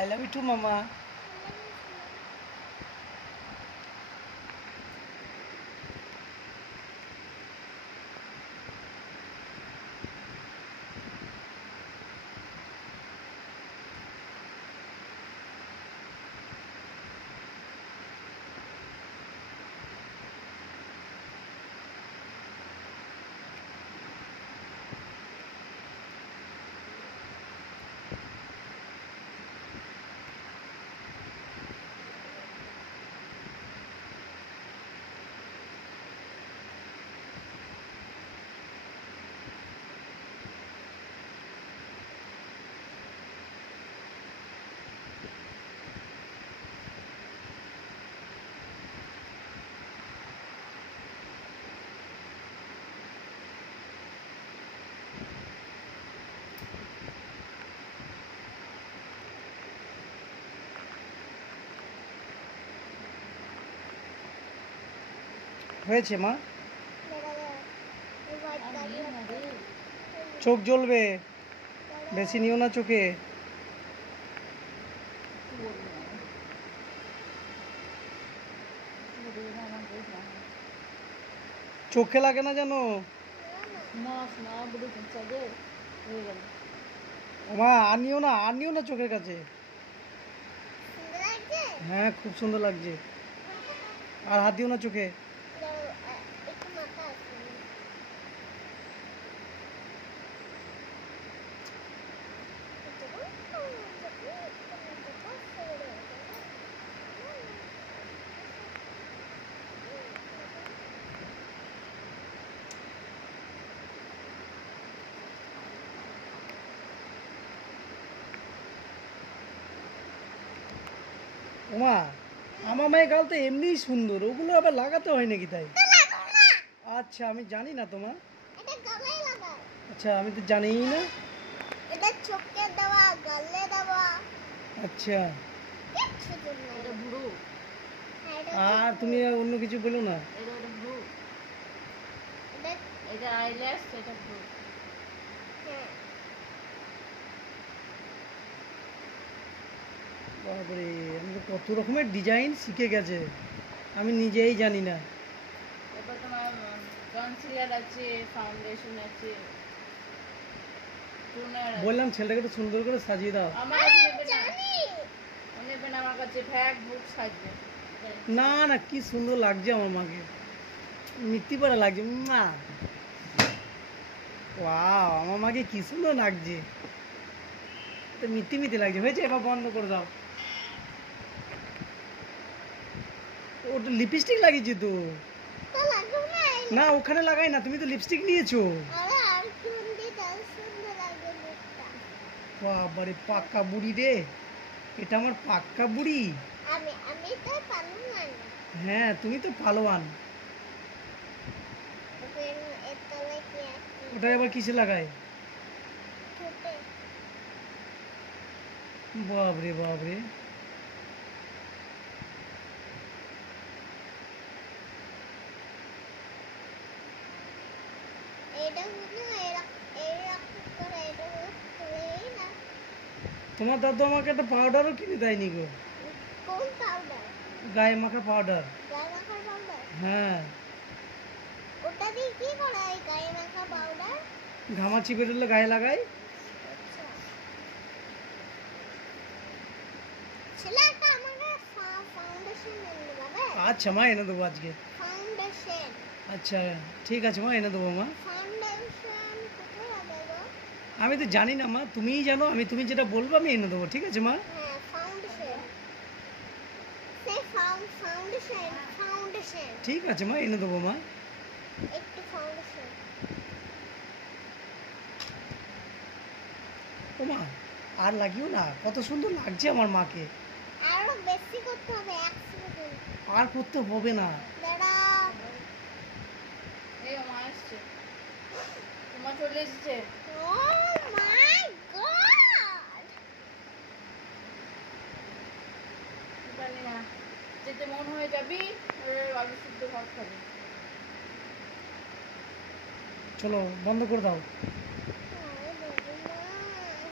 I love you too, Mama. হয়েছে মা? চোখ জ্বলবে, বেশি নিও না চোখে। চোখে লাগে না জানো? মা আর নিও না চোখের কাছে। হ্যাঁ খুব সুন্দর লাগছে। আর হাত দিও না চোখে। ওমা আমার মেয়ে গাল তো এমনিই সুন্দর, ওগুলো আবার লাগাতে হয় নাকি তাই? আচ্ছা আমি জানি না তোমার। আচ্ছা আমি তো জানিই না। এটা চোখে দেওয়া, গালে দেওয়া। আচ্ছা এটা ভুরু। আর তুমি অন্য কিছু বলো না। এটা ভুরু। এটা আইল্যাশ, এটা ভুরু। বাবারে আমি তো কত রকমের ডিজাইন শিখে গেছে, আমি নিজেই জানি না। এবার তোমার কনসিলার আছে, ফাউন্ডেশন আছে, টোনার আছে। বললাম ছেলেটাকে একটু সুন্দর করে সাজিয়ে দাও। আমার কাছে জানি নেবেন, আমার কাছে ভ্যাগ বুক সাজবে। না না কি সুন্দর লাগছে আমার মাকে, মিথ্যি পাড়া লাগছে। মা ওয়াও আমার মাকে কি সুন্দর লাগছে, তো মিথ্যি মিথ্যি লাগছে। হয়েছে এবার বন্ধ করে দাও। ওটা লিপস্টিক লাগিয়েছি তো। না ওখানে লাগাই না, তুমি তো লিপস্টিক নিয়েছো। বাবারে পাক্কা বুড়ি রে, এটা আমার পাক্কা বুড়ি। হ্যাঁ তুমি তো পালোয়ান। ওটা এবার কিসে লাগায়? বাবরে বাবরে, তোমার দাদু আমাকে একটা পাউডারও কিনে দেয়নি গো। কোন পাউডার? গায়ে মাখা পাউডার। গায়ে মাখার পাউডার? হ্যাঁ। ওটা দিয়ে কি করা হয় গায়ে মাখা পাউডার? ঘামা চিপে দিলে গায়ে লাগাই। আচ্ছা ছেলে একটা আমাকে ফাউন্ডেশন এনে দেবে। আচ্ছা মা এনে দেবো আজকে। ফাউন্ডেশন। আচ্ছা ঠিক আছে মা এনে দেবো মা। ফাউন্ডেশন কোথায় হবে গো? আমি তো জানি না মা, তুমিই জানো। তুমি যেটা বলবো আমি এনে দেবো, ঠিক আছে মা? হ্যাঁ ফাউন্ডেশন। সে ফাউন্ডেশন ফাউন্ডেশন। ঠিক আছে মা এনে দেবো মা। একটু ফাউন্ডেশন। ও মা আর লাগিও না, কত সুন্দর লাগছে আমার মাকে। আরো বেশি করতে হবে 1 সেকেন্ড। আর করতে হবে না। দাঁড়াও। এই মা আসছে, তোমার চলে এসেছে। ও মাই গড, জানি না যেতে মন হয়ে যাবি, আলু সিদ্ধ ভাত খাবি। চলো বন্ধ করে দাও।